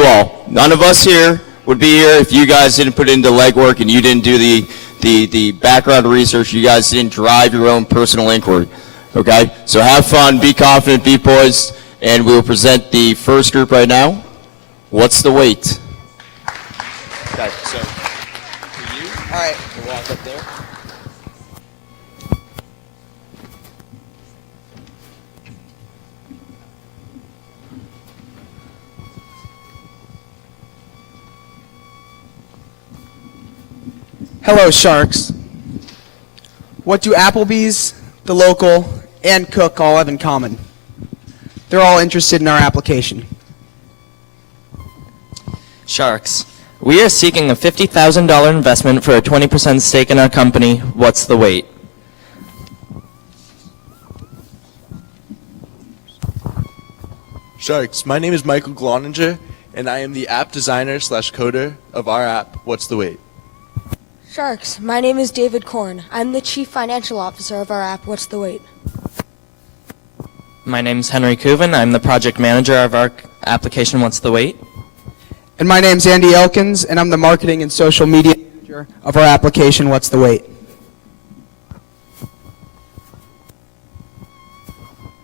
you all. None of us here would be here if you guys didn't put in the legwork and you didn't do the background research. You guys didn't drive your own personal inquiry. Okay? So have fun, be confident, be poised, and we will present the first group right now. What's the wait? Okay, so for you, All right. we'll walk up there. Hello, Sharks. What do Applebee's, the local, and Cook all have in common? They're all interested in our application. Sharks. We are seeking a $50,000 investment for a 20% stake in our company. What's the wait? Sharks, my name is Michael Gloninger, and I am the app designer / coder of our app, What's the Wait? Sharks, my name is David Korn. I'm the Chief Financial Officer of our app, What's the Wait? My name is Henry Kuven. I'm the project manager of our application, What's the Wait? And my name's Andy Elkins, and I'm the marketing and social media manager of our application, What's the Wait?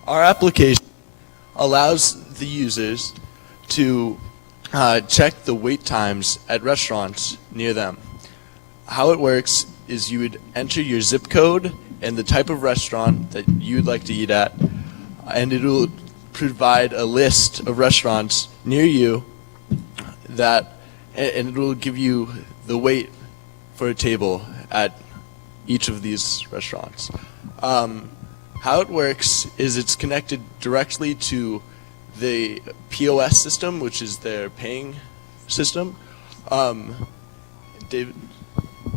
Our application allows the users to check the wait times at restaurants near them. How it works is you would enter your zip code and the type of restaurant that you'd like to eat at, and it will provide a list of restaurants near you and it will give you the wait for a table at each of these restaurants. How it works is it's connected directly to the POS system, which is their paying system. David?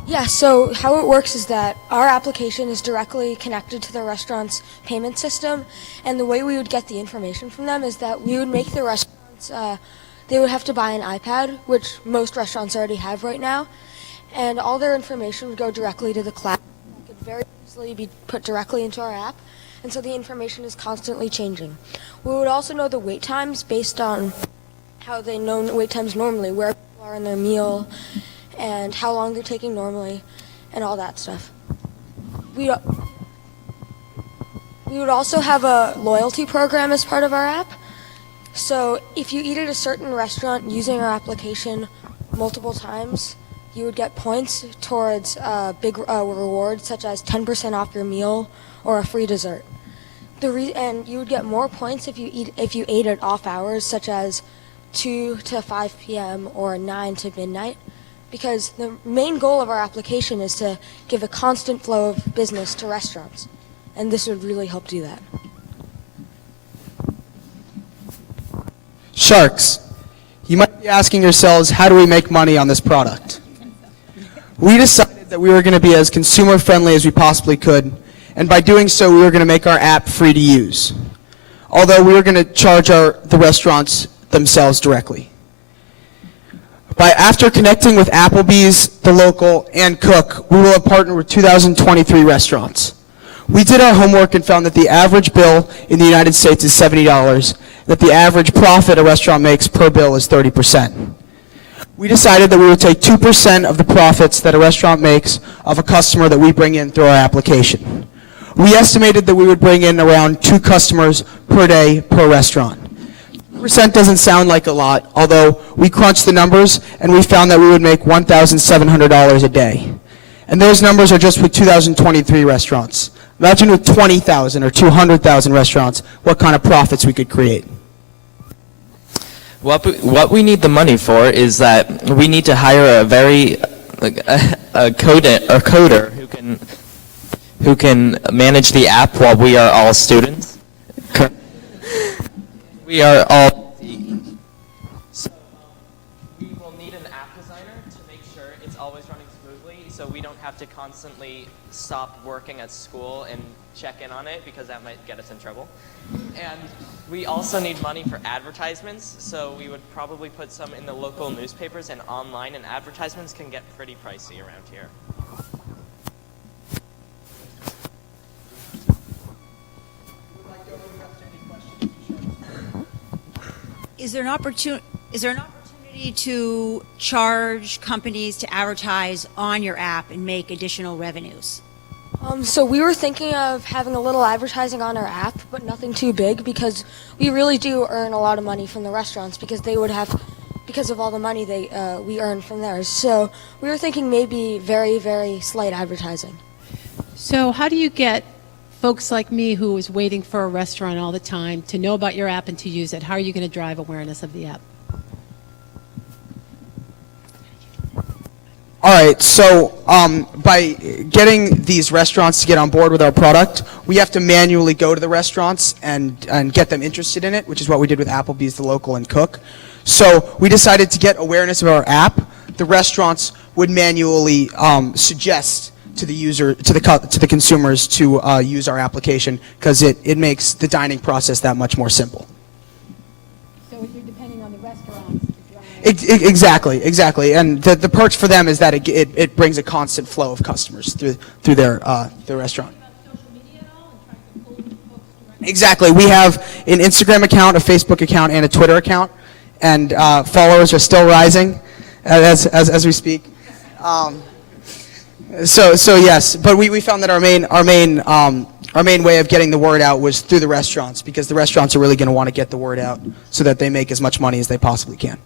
Yeah, so how it works is that our application is directly connected to the restaurant's payment system, and the way we would get the information from them is that we would make the restaurants, they would have to buy an iPad, which most restaurants already have right now, and all their information would go directly to the cloud. It could very easily be put directly into our app, and so the information is constantly changing. We would also know the wait times based on how they know wait times normally, where people are in their meal, and how long they're taking normally, and all that stuff. We would also have a loyalty program as part of our app. So if you eat at a certain restaurant using our application multiple times, you would get points towards big rewards such as 10% off your meal or a free dessert. And you would get more points if you ate at off hours such as 2 to 5 p.m. or 9 to midnight, because the main goal of our application is to give a constant flow of business to restaurants, and this would really help do that. Sharks, you might be asking yourselves, how do we make money on this product? We decided that we were going to be as consumer friendly as we possibly could, and by doing so, we were going to make our app free to use, although we were going to charge the restaurants themselves directly. After connecting with Applebee's, the local, and Cook, we will have partnered with 2023 restaurants. We did our homework and found that the average bill in the United States is $70, that the average profit a restaurant makes per bill is 30%. We decided that we would take 2% of the profits that a restaurant makes of a customer that we bring in through our application. We estimated that we would bring in around 2 customers per day per restaurant. Percent doesn't sound like a lot, although we crunched the numbers and we found that we would make $1,700 a day. And those numbers are just with 2023 restaurants. Imagine with 20,000 or 200,000 restaurants, what kind of profits we could create. What we need the money for is that we need to hire a coder who can manage the app while we are all students. We are all. So we will need an app designer to make sure it's always running smoothly, so we don't have to constantly stop working at school and check in on it, because that might get us in trouble. And we also need money for advertisements, so we would probably put some in the local newspapers and online, and advertisements can get pretty pricey around here. Is there an opportunity To charge companies to advertise on your app and make additional revenues? So we were thinking of having a little advertising on our app, but nothing too big because we really do earn a lot of money from the restaurants because they would have, because of all the money we earn from theirs. So we were thinking maybe very, very slight advertising. So how do you get folks like me who is waiting for a restaurant all the time to know about your app and to use it? How are you going to drive awareness of the app? All right, so by getting these restaurants to get on board with our product, we have to manually go to the restaurants and get them interested in it, which is what we did with Applebee's, The Local, and Cook. So we decided to get awareness of our app. The restaurants would manually suggest to the user, to the consumers to use our application because it makes the dining process that much more simple. So you're depending on the restaurants. Exactly. And the perks for them is that it brings a constant flow of customers through their restaurant. Exactly. We have an Instagram account, a Facebook account, and a Twitter account, and followers are still rising as we speak. So yes, but we found that our main way of getting the word out was through the restaurants because the restaurants are really going to want to get the word out so that they make as much money as they possibly can.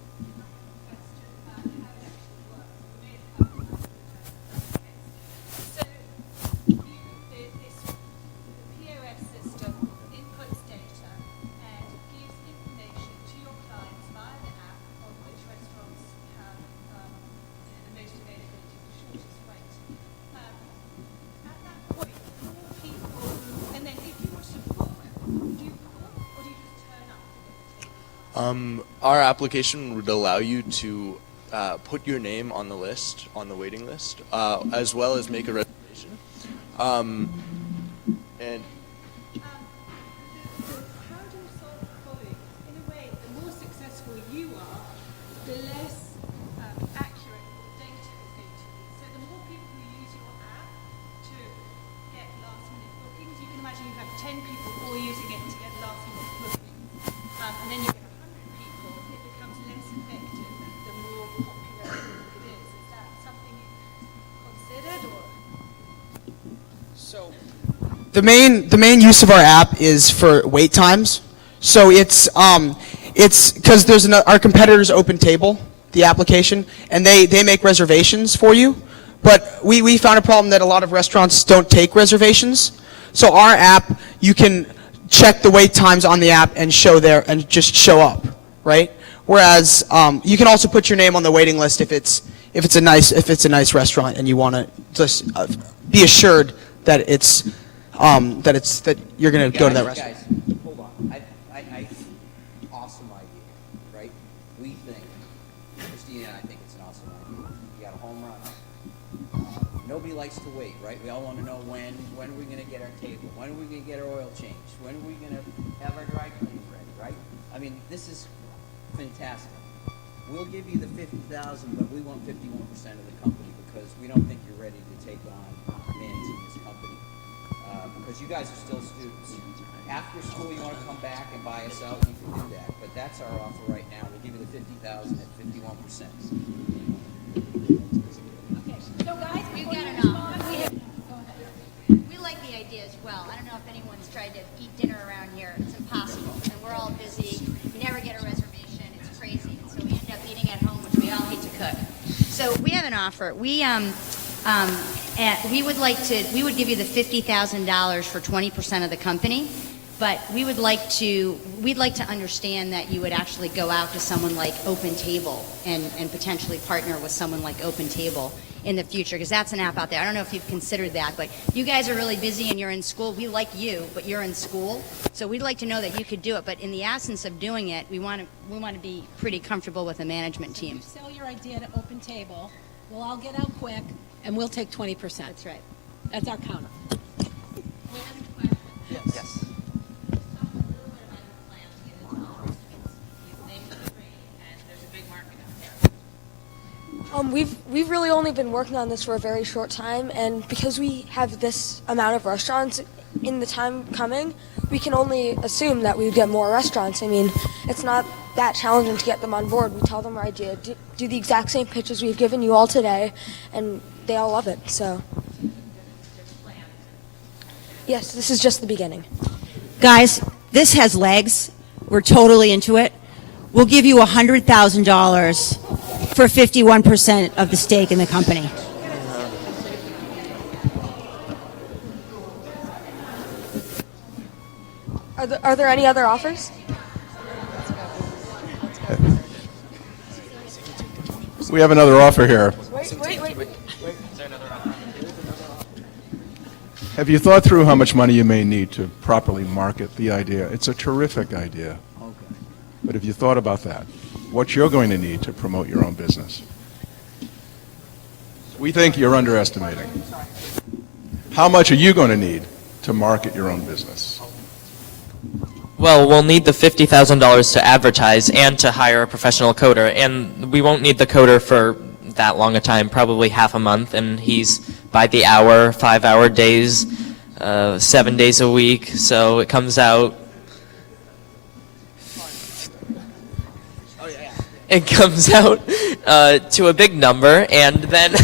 Our application would allow you to put your name on the list, on the waiting list, as well as make a reservation. And How do you solve the problem? In a way, the more successful you are, the less accurate your data is going to be. So the more people who use your app to get last-minute bookings, you can imagine you have 10 people all using it to get last-minute bookings, and then you get 100 people, it becomes less effective the more popular it is. Is that something you've considered, or? So the main use of our app is for wait times. So it's because there's our competitors Open Table, the application, and they make reservations for you. But we found a problem that a lot of restaurants don't take reservations. So our app, you can check the wait times on the app and just show up, right? Whereas you can also put your name on the waiting list if it's a nice restaurant and you want to just be assured that that you're going to go to that restaurant. Guys, hold on. Awesome idea, right? We think, Christina and I think it's an awesome idea. You got a home run. Nobody likes to wait, right? We all want to know when are we going to get our table? When are we going to get our oil changed? When are we going to have our dry cleans ready, right? I mean, this is fantastic. We'll give you the $50,000, but we want 51% of the company because we don't think you're ready to take on managing this company. Because you guys are still students. After school, you want to come back and buy us out, you can do that. But that's our offer right now. We'll give you the $50,000 at 51%. Okay, so guys, We've before got you an respond, offer. go ahead. We like the idea as well. I don't know if anyone's tried to eat dinner around here. It's impossible. And we're all busy. We never get a reservation. It's crazy. And so we end up eating at home, which we all hate to cook. So we have an offer. We would give you the $50,000 for 20% of the company, but we'd like to understand that you would actually go out to someone like Open Table and potentially partner with someone like Open Table in the future, because that's an app out there. I don't know if you've considered that, but you guys are really busy and you're in school. We like you, but you're in school, so we'd like to know that you could do it. But in the absence of doing it, we want to be pretty comfortable with the management team. Sell your idea to Open Table. We'll all get out quick, and we'll take 20%. That's right. That's our counter. Yes. We've really only been working on this for a very short time, and because we have this amount of restaurants in the time coming, we can only assume that we would get more restaurants. I mean, it's not that challenge and to get them on board, we tell them our idea, do the exact same pitches we've given you all today, and they all love it. So, yes, this is just the beginning. Guys, this has legs. We're totally into it. We'll give you $100,000 for 51% of the stake in the company. Are there any other offers? We have another offer here. Wait. Have you thought through how much money you may need to properly market the idea? It's a terrific idea. But have you thought about that? What you're going to need to promote your own business? We think you're underestimating. How much are you going to need to market your own business? Well, we'll need the $50,000 to advertise and to hire a professional coder, and we won't need the coder for that long a time, probably half a month, and he's by the hour, 5-hour days, 7 days a week, so it comes out. It comes out to a big number, and then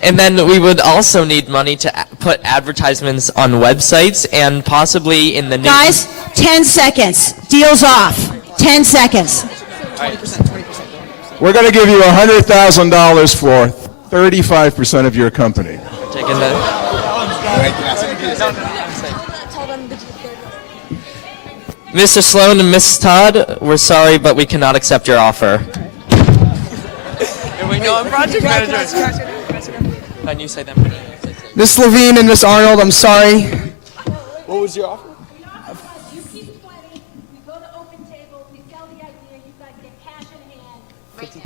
and then we would also need money to put advertisements on websites and possibly in the Guys, 10 seconds. Deal's off. 10 seconds. We're going to give you $100,000 for 35% of your company. Taking that. Mr. Sloan and Miss Todd, we're sorry, but we cannot accept your offer. Here we go, I'm project manager. Can you say that? Miss Levine and Miss Arnold, I'm sorry. What was your offer?